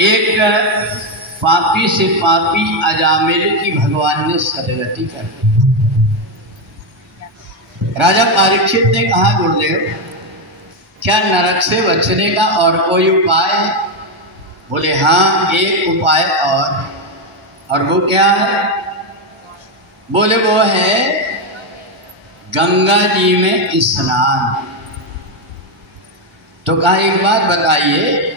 एक पापी से पापी अजामिल की भगवान ने सदगति कर दी। राजा परीक्षित ने कहा, गुरुदेव क्या नरक से बचने का और कोई उपाय है? बोले हाँ, एक उपाय और वो क्या है? बोले वो है गंगा जी में स्नान। तो कहा एक बात बताइए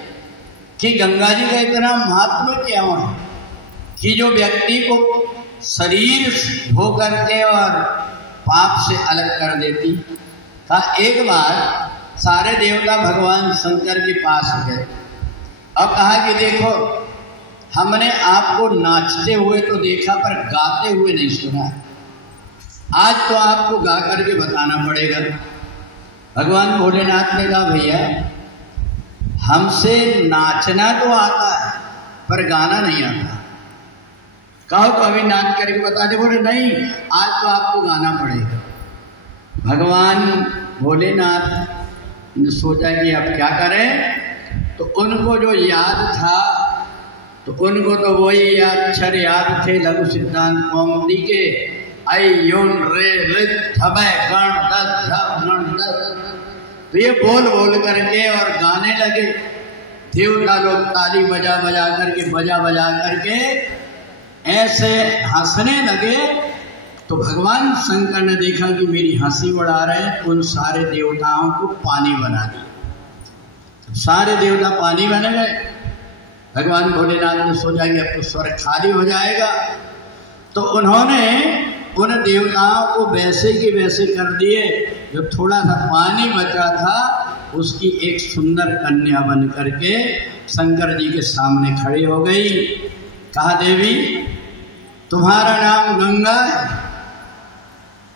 कि गंगा जी का इतना महत्व क्यों है कि जो व्यक्ति को शरीर धो करके और पाप से अलग कर देती। कहा एक बार सारे देवता भगवान शंकर के पास गए और कहा कि देखो, हमने आपको नाचते हुए तो देखा पर गाते हुए नहीं सुना, आज तो आपको गा करके बताना पड़ेगा। भगवान भोलेनाथ ने कहा भैया हमसे नाचना तो आता है पर गाना नहीं आता, कहो तो अभी नाच करके बता दे। बोले नहीं, आज तो आपको गाना पड़ेगा। भगवान भोलेनाथ ने सोचा कि अब क्या करें, तो उनको जो याद था तो उनको तो वही अक्षर याद थे लघु सिद्धांत कौमुदी के, आई योन रे गण दस। तो ये बोल बोल करके और गाने लगे। देवता लोग ताली बजा बजा करके ऐसे हंसने लगे। तो भगवान शंकर ने देखा कि मेरी हंसी बढ़ा रहे हैं, उन सारे देवताओं को पानी बना दिया। सारे देवता पानी बन गए। भगवान भोलेनाथ ने सोचा कि अब तो स्वर्ग खाली हो जाएगा, तो उन्होंने उन देवताओं को वैसे के वैसे कर दिए। जो थोड़ा सा पानी बचा था उसकी एक सुंदर कन्या बन करके शंकर जी के सामने खड़ी हो गई। कहा देवी तुम्हारा नाम गंगा है,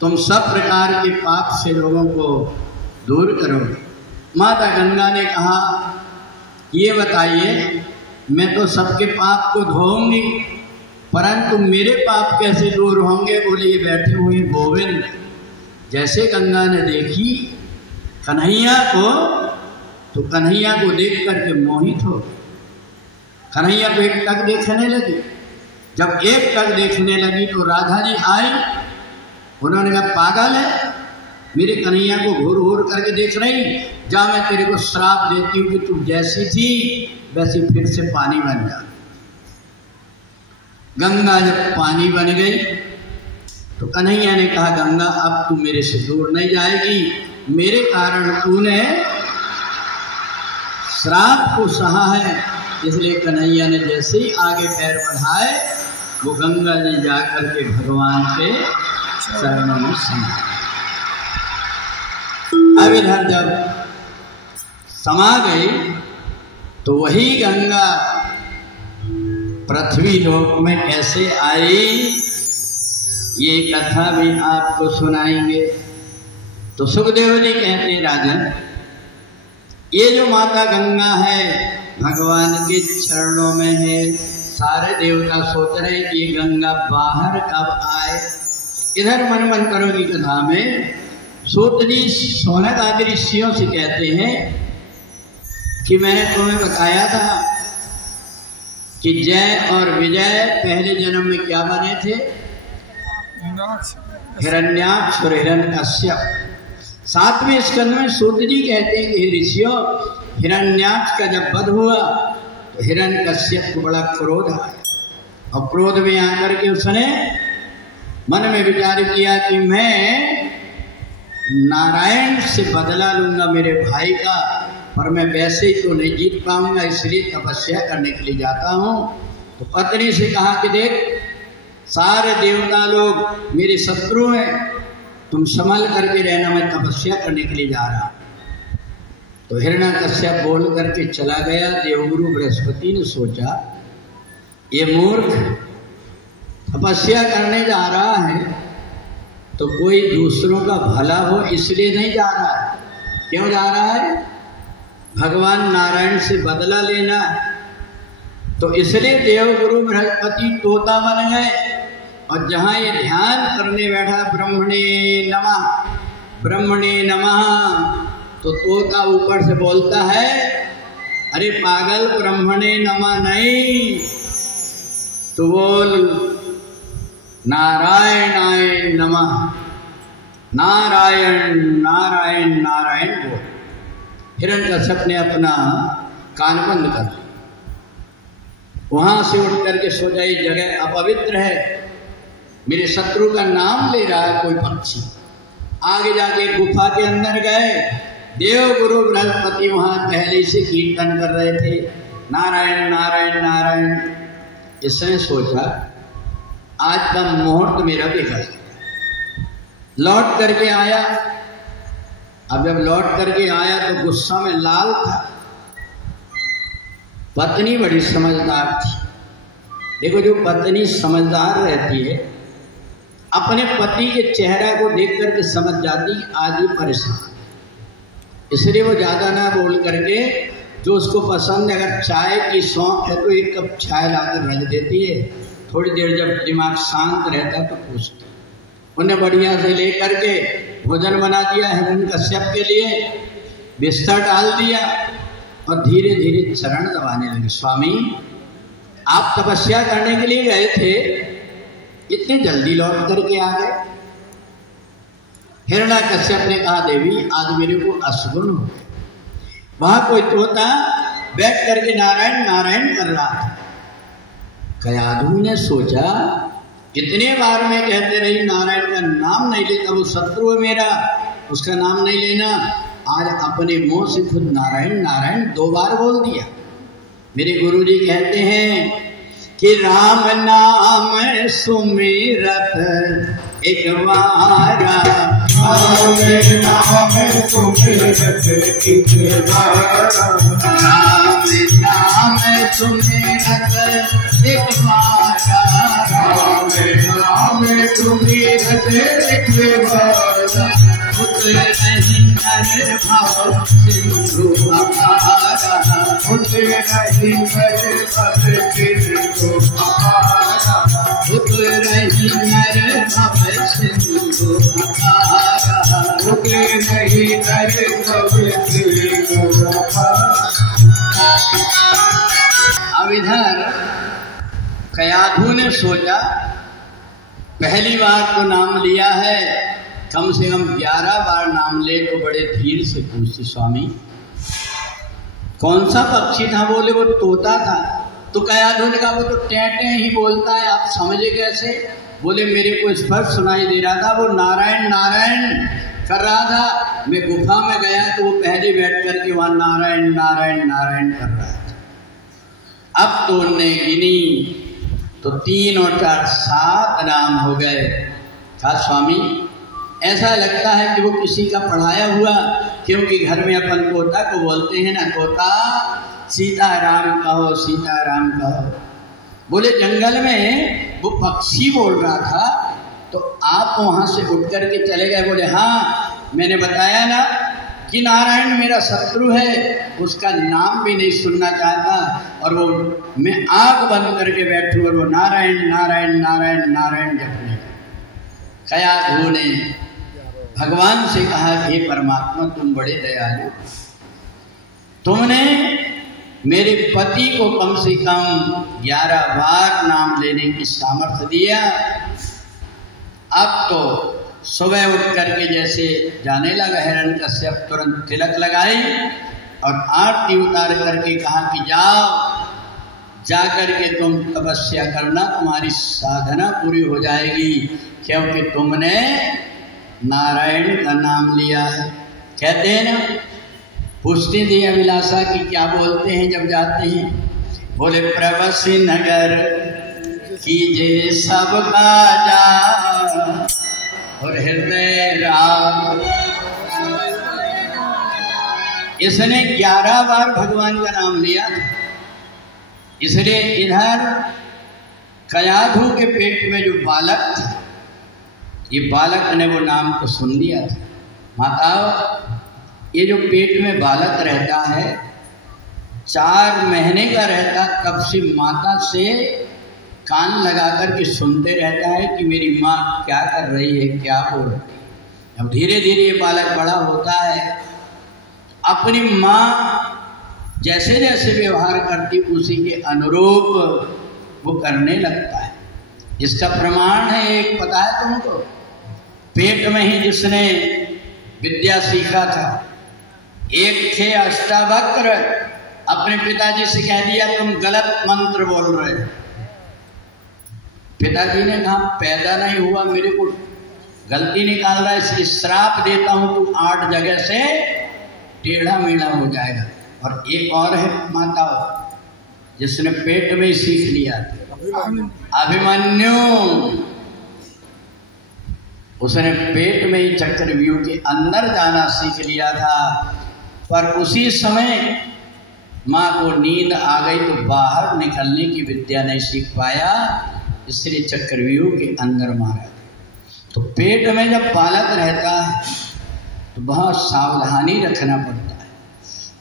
तुम सब प्रकार के पाप से लोगों को दूर करो। माता गंगा ने कहा ये बताइए, मैं तो सबके पाप को धोऊंगी परंतु मेरे पाप कैसे दूर होंगे? बोले ये बैठे हुए गोविंद। जैसे गंगा ने देखी कन्हैया को तो कन्हैया को देख करके मोहित हो गई। कन्हैया को एक टक देखने लगी। जब एक टक देखने लगी तो राधा जी आई। उन्होंने कहा पागल है, मेरे कन्हैया को घूर घूर करके देख रही, जा मैं तेरे को श्राप देती हूँ कि तू जैसी थी वैसी फिर से पानी बन जा। गंगा जब पानी बन गई तो कन्हैया ने कहा गंगा अब तू मेरे से दूर नहीं जाएगी, मेरे कारण तूने श्राप को सहा है। इसलिए कन्हैया ने जैसे ही आगे पैर बढ़ाए वो गंगा जी जाकर के भगवान के चरणों में समा। अब इधर जब समा गई तो वही गंगा पृथ्वी लोक में कैसे आई ये कथा भी आपको सुनाएंगे। तो सुखदेव जी कहते हैं राजन, ये जो माता गंगा है भगवान के चरणों में है। सारे देवता सोच रहे कि ये गंगा बाहर कब आए। इधर मन करो की कथा में सूत जी सौनक आदि ऋषियों से कहते हैं कि मैंने तुम्हें बताया था कि जय और विजय पहले जन्म में क्या बने थे? हिरण्याक्ष और हिरण्यकश्यप। 7वें स्कंद में सूत जी कहते हैं कि ऋषियों, हिरण्याक्ष का जब वध हुआ तो हिरण्यकश्यप को बड़ा क्रोध आया और क्रोध में आकर के उसने मन में विचार किया कि मैं नारायण से बदला लूंगा मेरे भाई का, पर मैं वैसे ही तो नहीं जीत पाऊंगा, इसलिए तपस्या करने के लिए जाता हूँ। तो पत्नी से कहा कि देख सारे देवता लोग मेरे शत्रु हैं, तुम संभल करके रहना, मैं तपस्या करने के लिए जा रहा हूँ। तो हिरण्यकश्यप बोल करके चला गया। देवगुरु बृहस्पति ने सोचा ये मूर्ख तपस्या करने जा रहा है तो कोई दूसरों का भला हो इसलिए नहीं जा रहा है। क्यों जा रहा है? भगवान नारायण से बदला लेना है। तो इसलिए देवगुरु बृहस्पति तोता बन गए और जहाँ ये ध्यान करने बैठा ब्रह्मणे नमः, तो तोता ऊपर से बोलता है अरे पागल ब्रह्मणे नमः नहीं, तो बोल नारायणाय नमः, नारायण नारायण नारायण बोल। हिरण्यकश्यप ने अपना कान बंद कर लिया, वहां से उठ करके सोचा ये जगह अपवित्र है, मेरे शत्रु का नाम ले रहा है कोई पक्षी। आगे जाके गुफा के अंदर गए, देव गुरु बृहस्पति वहां पहले से कीर्तन कर रहे थे, नारायण नारायण नारायण। इसने सोचा आज का मुहूर्त मेरा बिगड़ गया, लौट करके आया। अब जब लौट करके आया तो गुस्सा में लाल था। पत्नी बड़ी समझदार थी। देखो जो पत्नी समझदार रहती है अपने पति के चेहरा को देख करके समझ जाती आज ही परेशान, इसलिए वो ज्यादा ना बोल करके जो उसको पसंद है, अगर चाय की शौक है तो एक कप चाय लाकर रख देती है। थोड़ी देर जब दिमाग शांत रहता है तो पूछती। उन्हें बढ़िया से ले करके भोजन बना दिया हिरण्यकश्यप के लिए, बिस्तर डाल दिया और धीरे धीरे चरण दबाने लगे। स्वामी आप तपस्या करने के लिए गए थे, इतनी जल्दी लौट करके आ गए। हिरण्यकश्यप ने कहा देवी आज मेरे को अशुभ हो। वहां कोई तोता बैठ करके नारायण नारायण कर रहा था। कयाधु ने सोचा कितने बार मैं कहते रही नारायण का नाम नहीं लेता, वो शत्रु है मेरा, उसका नाम नहीं लेना। आज अपने मुंह से खुद नारायण नारायण 2 बार बोल दिया। मेरे गुरुजी कहते हैं कि राम नाम सुमिरत एक बार, राम नाम सुमिरत एक बार, राम नाम सुमिरत एक बार, राम नाम सुमिरत एक बार, उतर नहीं नर भाव सिंधु अपारा, उतर नहीं नर भाव सिंधु अपारा, उतर नहीं नर भाव सिंधु अपारा, उतर नहीं नर भाव सिंधु अपारा। अब इधर कयाधु ने सोचा पहली बार तो नाम लिया है, कम से कम 11 बार नाम ले तो बड़े धीर से पूछती स्वामी कौन सा पक्षी था? बोले वो तोता था। तो कयाधु ने कहा वो तो टेंटे ही बोलता है, आप समझे कैसे? बोले मेरे को स्पष्ट सुनाई दे रहा था, वो नारायण नारायण कर रहा था। मैं गुफा में गया तो वो पहले बैठ करके वहां नारायण नारायण नारायण कर रहा था। अब तो उनने गिनी तो 3 और 4 7 नाम हो गए। कहा स्वामी ऐसा लगता है कि वो किसी का पढ़ाया हुआ, क्योंकि घर में अपन तोता को बोलते हैं ना, तोता सीताराम कहो सीताराम कहो। बोले जंगल में वो पक्षी बोल रहा था तो आप वहां से उठ करके चले गए? बोले हाँ मैंने बताया ना कि नारायण मेरा शत्रु है, उसका नाम भी नहीं सुनना चाहता, और वो मैं आंख बंद करके बैठूं और वो नारायण नारायण नारायण नारायण जपने। कयाधु ने भगवान से कहा हे परमात्मा तुम बड़े दयालु, तुमने मेरे पति को कम से कम 11 बार नाम लेने की सामर्थ्य दिया। अब तो सुबह उठ करके जैसे जाने लगा हिरण्यकश्यप, तुरंत तिलक लगाई और आरती उतार करके कहा कि जाओ जा करके तुम तपस्या करना, तुम्हारी साधना पूरी हो जाएगी, क्योंकि तुमने नारायण का नाम लिया है। कहते हैं ना, पूछते थे अभिलाषा की क्या बोलते हैं जब जाते हैं? बोले प्रवसी नगर कीजे सबका जा और हृदय राम। इसने 11 बार भगवान का नाम लिया था, इसलिए इधर कयाधु के पेट में जो बालक था, ये बालक ने वो नाम को सुन लिया था। माता ये जो पेट में बालक रहता है 4 महीने का रहता, तब से माता से कान लगा कर के सुनते रहता है कि मेरी माँ क्या कर रही है, क्या बोल रही है। अब धीरे धीरे ये बालक बड़ा होता है, अपनी माँ जैसे जैसे व्यवहार करती उसी के अनुरूप वो करने लगता है। इसका प्रमाण है एक, पता है तुमको? पेट में ही जिसने विद्या सीखा था, एक थे अष्टावक्र, अपने पिताजी से कह दिया तुम गलत मंत्र बोल रहे हो। पिताजी ने कहा पैदा नहीं हुआ, मेरे को गलती निकाल रहा है, इसलिए श्राप देता हूं, तू 8 जगह से टेढ़ा मेढ़ा हो जाएगा। और एक और है माता जिसने पेट में सीख लिया, अभिमन्यु। उसने पेट में ही चक्रव्यूह के अंदर जाना सीख लिया था, पर उसी समय माँ को नींद आ गई तो बाहर निकलने की विद्या नहीं सीख पाया, इसलिए चक्रव्यूह के अंदर मारा। तो पेट में जब बालक रहता है तो बहुत सावधानी रखना पड़ता है।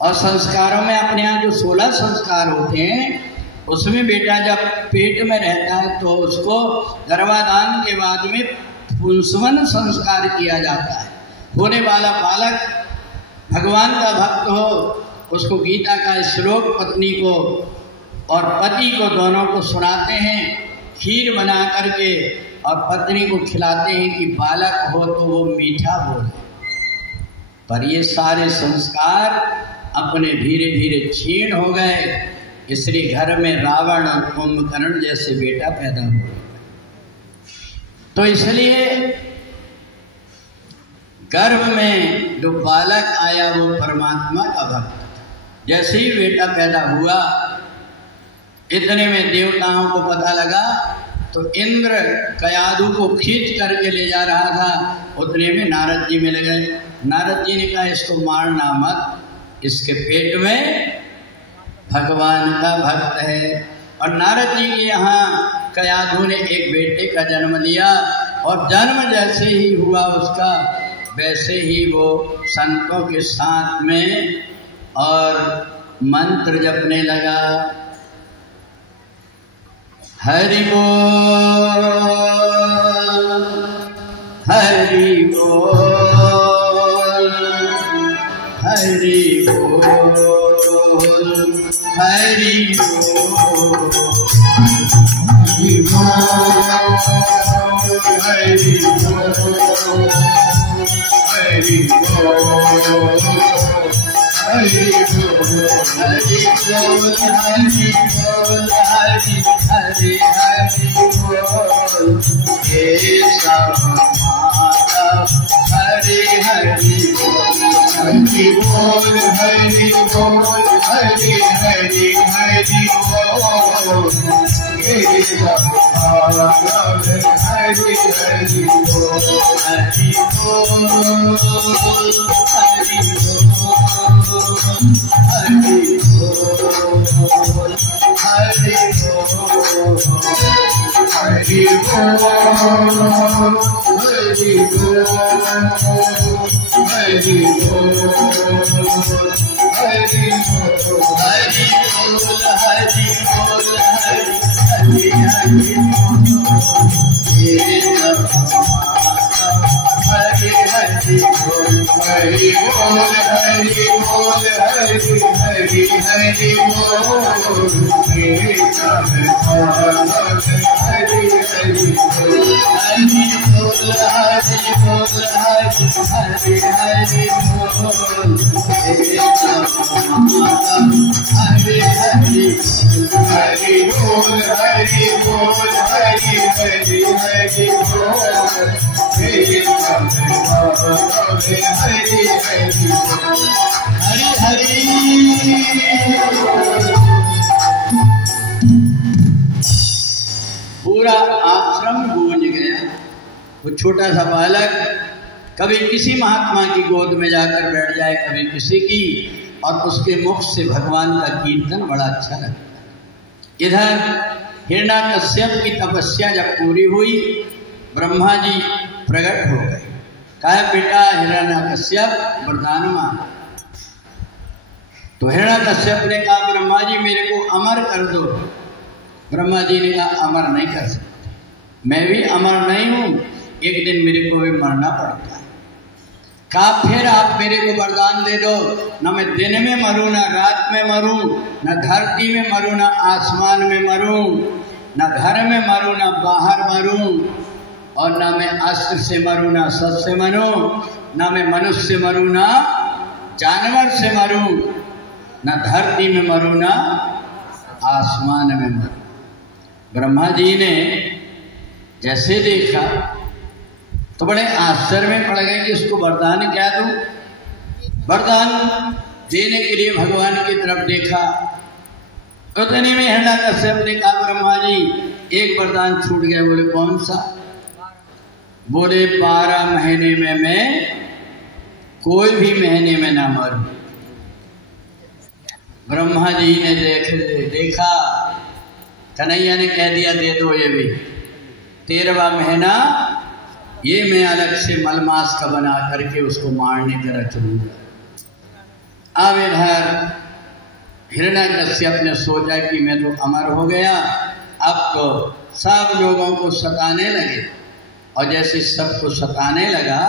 और संस्कारों में अपने यहाँ जो 16 संस्कार होते हैं, उसमें बेटा जब पेट में रहता है तो उसको गर्भाधान के बाद में पुंसवन संस्कार किया जाता है। होने वाला बालक भगवान का भक्त हो, उसको गीता का श्लोक पत्नी को और पति को दोनों को सुनाते हैं, खीर बना करके, और पत्नी को खिलाते हैं कि बालक हो तो वो मीठा बोले। पर ये सारे संस्कार अपने धीरे धीरे क्षीण हो गए, इसलिए घर में रावण और कुंभकर्ण जैसे बेटा पैदा हुए। तो इसलिए गर्भ में जो बालक आया वो परमात्मा का भक्त। जैसे ही बेटा पैदा हुआ, इतने में देवताओं को पता लगा, तो इंद्र कयादू को खींच करके ले जा रहा था। उतने में नारद जी मिल गए। नारद जी ने कहा इसको मारना मत, इसके पेट में भगवान का भक्त है। और नारद जी के यहाँ कयादू ने एक बेटे का जन्म लिया, और जन्म जैसे ही हुआ उसका, वैसे ही वो संतों के साथ में और मंत्र जपने लगा। हरि बोल, हरि बोल, हरि बोल, हरि बोल, हरि बोल, हरि बोल, हरि बोल, हरि बोल, हरि बोल, हरि बोल, हरि हरि हरि बोल, हे माता हरि हरि बोल, हरि बोल, हरि बोल, हरि हरि हरि बोल, हे माता हरि हरि बोल, हरि बोल, हरि बोल, हरि बोल, हरि बोल, हरि बोल, हरि बोल, हरि बोल, हरि बोल, हरि बोल, हरि बोल, हरि हरि हरि हरि बोल, हरि बोल, हरि बोल, हरि हरि हरि बोल, हे हरि हरि बोल, हरि बोल, हरि बोल, हरि हरि हरि बोल, हे हरि हरि हरि बोल, हरि बोल, हरि हरि हरि बोल, हे हरि हरि हरि हरि। पूरा आश्रम गूंज गया। वो छोटा सा बालक कभी किसी महात्मा की गोद में जाकर बैठ जाए, कभी किसी की, और उसके मुख से भगवान का कीर्तन बड़ा अच्छा लगता है। इधर हिरण्यकश्यप की तपस्या जब पूरी हुई, ब्रह्मा जी प्रकट हो गए। कहा बेटा हिरण्यकश्यप वरदान मांग। तो हिरण्यकश्यप ने कहा ब्रह्मा जी मेरे को अमर कर दो। ब्रह्मा जी ने कहा अमर नहीं कर सकते, मैं भी अमर नहीं हूँ, एक दिन मेरे को भी मरना पड़ता है। कहा फिर आप मेरे को वरदान दे दो, न मैं दिन में मरूं न रात में मरूं, न धरती में मरूं न आसमान में मरूं, न घर में मरूं न बाहर मरूं, और न मैं अस्त्र से मरूं न शस्त्र से मरूं, न मैं मनुष्य से मरूं न जानवर से मरूं, न धरती में मरूं न आसमान में मरूं। ब्रह्मा जी ने जैसे देखा तो बड़े आश्चर्य में पड़ गए कि इसको वरदान क्या दूं। वरदान देने के लिए भगवान की तरफ देखा, उतने में हिरण्यकश्यप ने कहा ब्रह्मा जी एक वरदान छूट गया। बोले कौन सा? बोले 12 महीने में मैं कोई भी महीने में ना मरूं। ब्रह्मा जी ने देखा, कन्हैया ने कह दिया दे दो ये भी 13वां महीना ये मैं अलग से मलमास का बना करके उसको मारने का रख लूंगा। अब इधर हिरण्यकश्यप ने सोचा कि मैं तो अमर हो गया, अब तो सब लोगों को सताने लगे, और जैसे सबको सताने लगा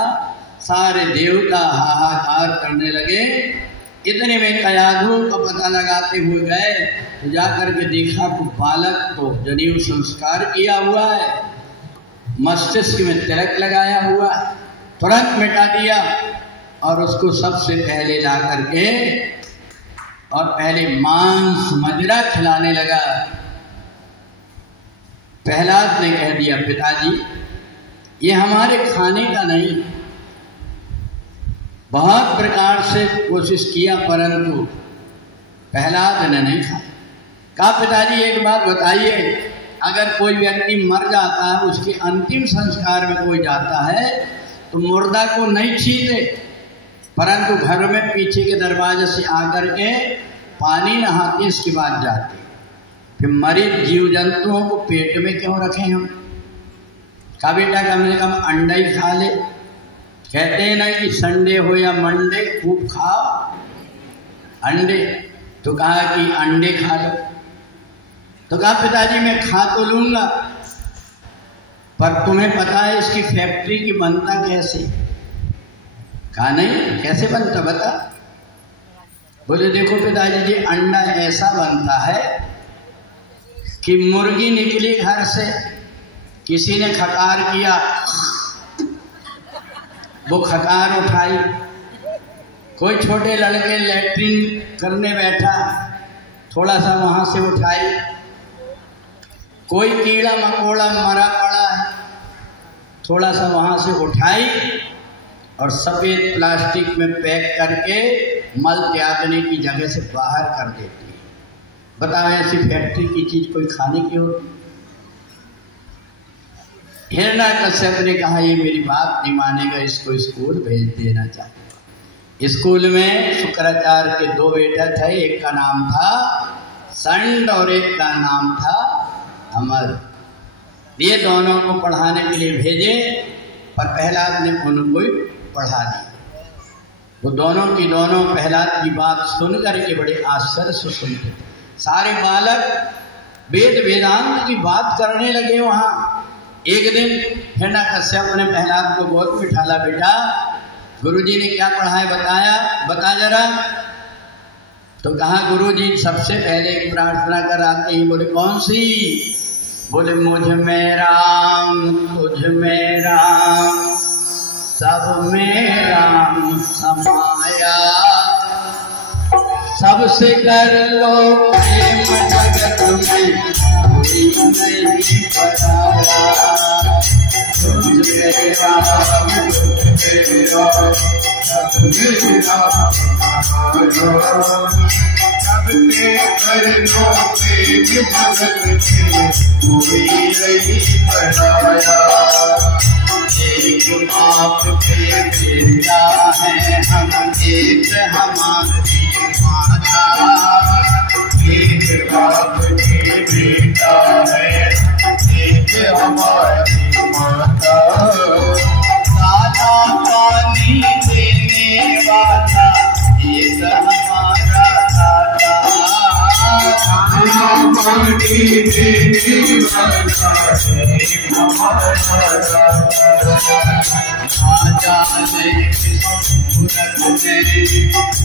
सारे देवता हाहाकार करने लगे। इतने में कयाधु का पता लगाते हुए गए तो जाकर के देखा कि बालक को जनेऊ संस्कार किया हुआ है, मस्तिष्क में तिलक लगाया हुआ है, तुरंत मिटा दिया और उसको सबसे पहले ला करके और पहले मांस मदिरा खिलाने लगा। प्रहलाद ने कह दिया पिताजी ये हमारे खाने का नहीं। बहुत प्रकार से कोशिश किया परंतु प्रहलाद ने नहीं खाया। कहा पिताजी एक बात बताइए, अगर कोई व्यक्ति मर जाता है उसके अंतिम संस्कार में कोई जाता है तो मुर्दा को नहीं छीते परंतु घर में पीछे के दरवाजे से आकर के पानी नहाते इसके बाद जाते, फिर मरे जीव जंतुओं को पेट में क्यों रखें हम? कहा बेटा कम से कम अंडा ही खा ले। कहते हैं ना कि संडे हो या मंडे खूब खाओ अंडे, तो कहा कि अंडे खा लो। तो कहा पिताजी मैं खा तो लूंगा पर तुम्हें पता है इसकी फैक्ट्री की बनता कैसे? कहा नहीं कैसे बनता बता। बोले देखो पिताजी जी अंडा ऐसा बनता है कि मुर्गी निकली घर से, किसी ने खकार किया, वो खकार उठाई, कोई छोटे लड़के लैट्रिन करने बैठा थोड़ा सा वहां से उठाई, कोई कीड़ा मकोड़ा मरा पड़ा है थोड़ा सा वहां से उठाई और सफेद प्लास्टिक में पैक करके मल त्यागने की जगह से बाहर कर देती है। बताओ ऐसी फैक्ट्री की चीज कोई खाने की हो? हिरण्यकश्यप ने कहा ये मेरी बात नहीं मानेगा, इसको स्कूल भेज देना चाहिए। स्कूल में शुक्राचार्य के 2 बेटा थे, एक का नाम था संड और एक का नाम था अमर। ये दोनों को पढ़ाने के लिए भेजे पर प्रहलाद ने उनको ही पढ़ा दिया। वो दोनों की दोनों प्रहलाद की बात सुन करके बड़े आश्चर्य से सुनते थे। सारे बालक वेद वेदांत की बात करने लगे वहां। एक दिन हिरण्यकश्यप ने प्रहलाद को गोद में ठाला, बेटा गुरुजी ने क्या पढ़ाया बताया, बता जरा। तो कहा गुरुजी सबसे पहले एक प्रार्थना कराते ही। बोले कौन सी? बोले मुझ में राम तुझ में राम सब में राम समाया, सबसे कर लो प्रेम जगत में कोई नहीं पराया। तुझ में राम तुझ में राम सब में राम सबसे कर लो प्रेम जगत में कोई नहीं पराया। एक आपके बेटा है हम, एक हमारी माता, एक बाप के बेटा है एक हमारी माता। दाना पानी देने वाला एक हमारा दादा,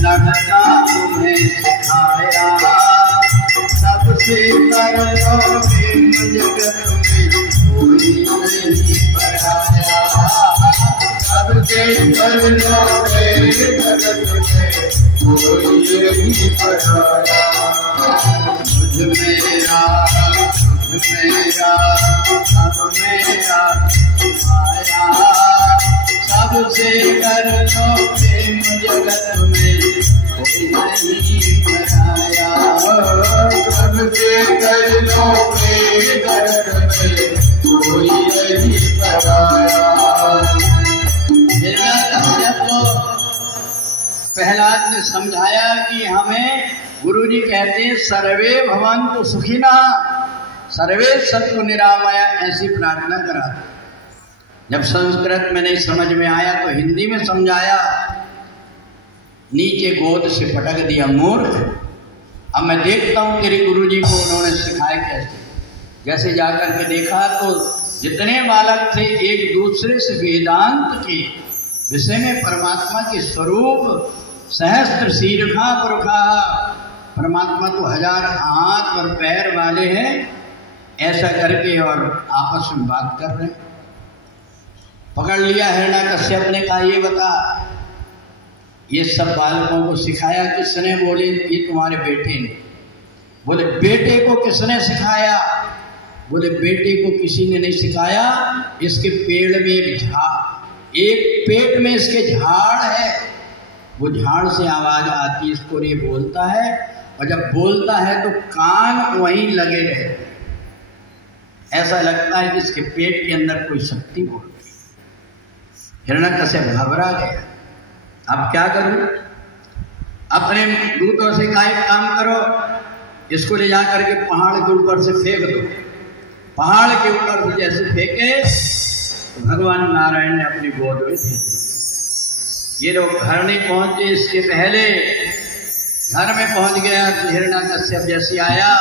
लड़का तुम्हें सिखाया, सबसे कर लो जगत में कोई नहीं पराया, सबसे कर लो जगत में कोई नहीं पराया। तुझ मेरा सब मेरा माया, सबसे कर लो प्रेम जगत में कोई नहीं पराया, सबसे कर लो प्रेम जगत में कोई नहीं पराया। प्रहलाद ने समझाया कि हमें गुरुजी कहते हैं सर्वे भवन्तु सुखिनः सर्वे सन्तु निरामया, ऐसी प्रार्थना करा। जब संस्कृत में नहीं समझ में आया तो हिंदी में समझाया, नीचे गोद से पटक दिया मूर्ख। अब मैं देखता हूँ तेरे गुरुजी को उन्होंने सिखाया कैसे। जैसे जाकर के देखा तो जितने बालक थे एक दूसरे से वेदांत के विषय में, परमात्मा के स्वरूप सहस्त्र शीर्षा पुरखा, परमात्मा तो 1000 हाथ और पैर वाले हैं, ऐसा करके और आपस में बात कर रहे हैं। पकड़ लिया हिरण्यकश्यप ने कहा ये बता, ये सब बालकों को सिखाया किसने? बोले ये तुम्हारे बेटे ने। बोले बेटे को किसने सिखाया? बोले बेटे को किसी ने नहीं सिखाया, इसके पेड़ में एक पेट में इसके झाड़ है, वो झाड़ से आवाज आती है, इसको ये बोलता है, और जब बोलता है तो कान वहीं लगे रहते, ऐसा लगता है कि इसके पेट के अंदर कोई शक्ति बोल रही। हिरण्यकश्यप घबरा गया, अब क्या करूं? अपने दूतों से कहा एक काम करो, इसको ले जाकर के पहाड़ के ऊपर से फेंक दो। पहाड़ के ऊपर से जैसे फेंके तो भगवान नारायण ने अपनी गोद में दे दी। ये लोग घर नहीं पहुंचे, इसके पहले घर में पहुंच गया। हिरण्यकश्यप जैसे आया,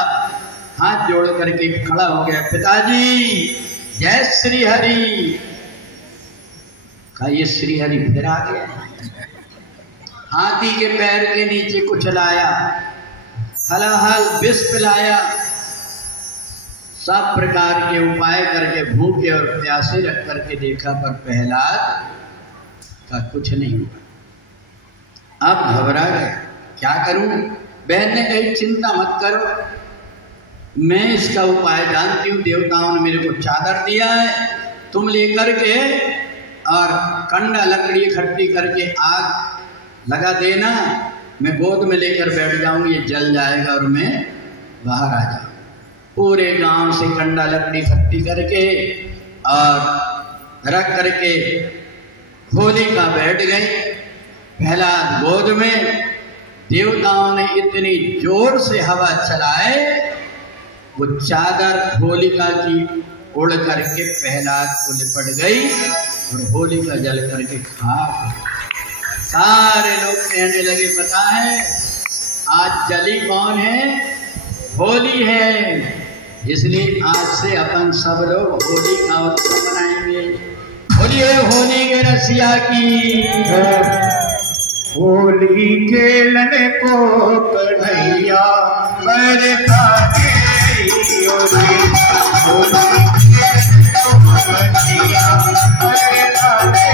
हाथ जोड़ करके खड़ा हो गया, पिताजी जय श्री हरि। कहा ये श्री हरि फिर आ गया, हाथी के पैर के नीचे कुछ लाया, हलाहल विष पिलाया, सब प्रकार के उपाय करके भूखे और प्यासे रख करके देखा, पर प्रहलाद का कुछ नहीं हुआ। अब घबरा गया, क्या करूं? बहन ने कही चिंता मत करो, मैं इसका उपाय जानती हूँ, देवताओं ने मेरे को चादर दिया है, तुम लेकर के और कंडा लकड़ी इकट्ठी करके आग लगा देना, मैं गोद में लेकर बैठ जाऊंगी, ये जल जाएगा और मैं बाहर आ जाऊँ। पूरे गांव से कंडा लकड़ी इकट्ठी करके और रख करके होलिका बैठ गई प्रहलाद गोद में। देवताओं ने इतनी जोर से हवा चलाए, वो चादर होलिका की उड़ करके प्रहलाद को लिपट गई और होलिका जल करके खाक। सारे लोग कहने लगे पता है आज जली कौन है? होली है, इसलिए आज से अपन सब लोग होली का उत्सव मनाएंगे। बोलिए होली के रसिया की। होली खेलने को कन्हैया बरखा दे, होली खेलने को कन्हैया बरखा दे।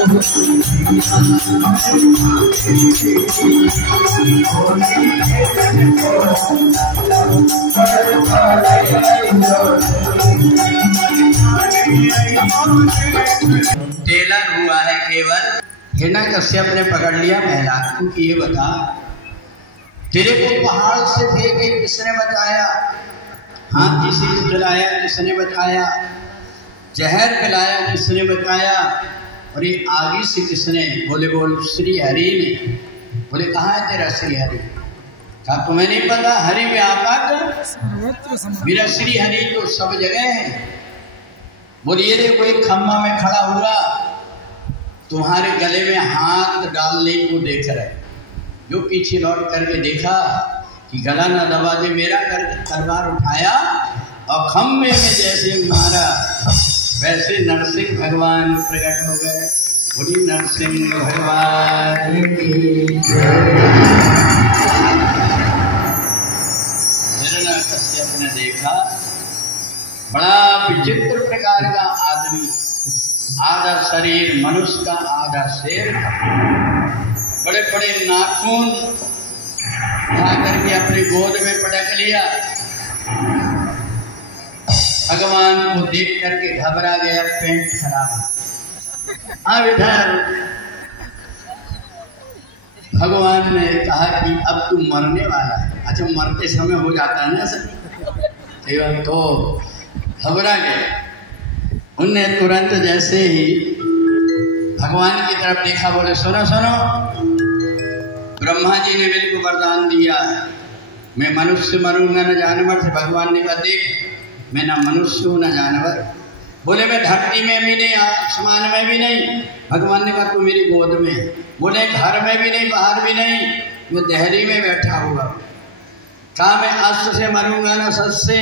टेलर हुआ है केवल। हिरण्यकश्यप ने पकड़ लिया मेहलात को कि ये बता, तेरे को पहाड़ से फेंके किसने बचाया? हाथी से जलाया किसने बचाया? जहर पिलाया किसने बचाया? और ये आगे से किसने? बोले बोल श्री हरि ने। बोले कहाँ है तेरा श्री हरि? कहा तुम्हें नहीं पता हरि व्यापक, मेरा श्री हरि तो सब जगह है। बोलिए देखो एक खम्मा में खड़ा हुआ, तुम्हारे गले में हाथ डालने को देख रहे, जो पीछे लौट करके देखा कि गला न दबा दे मेरा, करके तलवार उठाया और खम्भे में जैसे मारा वैसे नरसिंह भगवान प्रकट हो गए। बोली नरसिंह भगवान की हिरण्यकश्यप ने देखा बड़ा विचित्र प्रकार का आदमी, आधा शरीर मनुष्य का आधा शेर, बड़े बड़े नाखून उठा करके अपनी गोद में पटक लिया। भगवान को देख करके घबरा गया, पेट खराब। अब इधर भगवान ने कहा कि अब तू मरने वाला है। अच्छा मरते समय हो जाता है ना सर, तो घबरा गया। उनने तुरंत जैसे ही भगवान की तरफ देखा, बोले सुनो सुनो, ब्रह्मा जी ने मेरे को वरदान दिया है, मैं मनुष्य मरूंगा न जानवर से। भगवान ने कहा देख मैं ना मनुष्य हूँ न जानवर। बोले मैं धरती में भी नहीं, आसमान में भी नहीं। भगवान ने कहा तू मेरी गोद में। बोले घर में भी नहीं, बाहर भी नहीं, मैं देहरी में बैठा हुआ। कहा मैं अस्त्र से मरूंगा न शस्त्र से।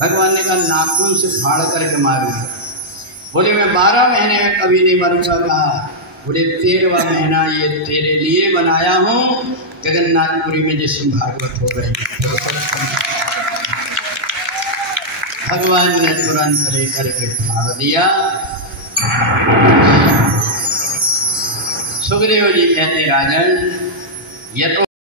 भगवान ने कहा नाखून से फाड़ करके मारूंगा। बोले मैं 12 महीने में कभी नहीं मरूंगा। कहा बोले 13वां महीना ये तेरे लिए बनाया हूँ, जगन्नाथपुरी में जिसमें भागवत हो रही। भगवान ने तुरंत लेकर के फाड़ दिया। सुखदेव जी कहते राजन यतो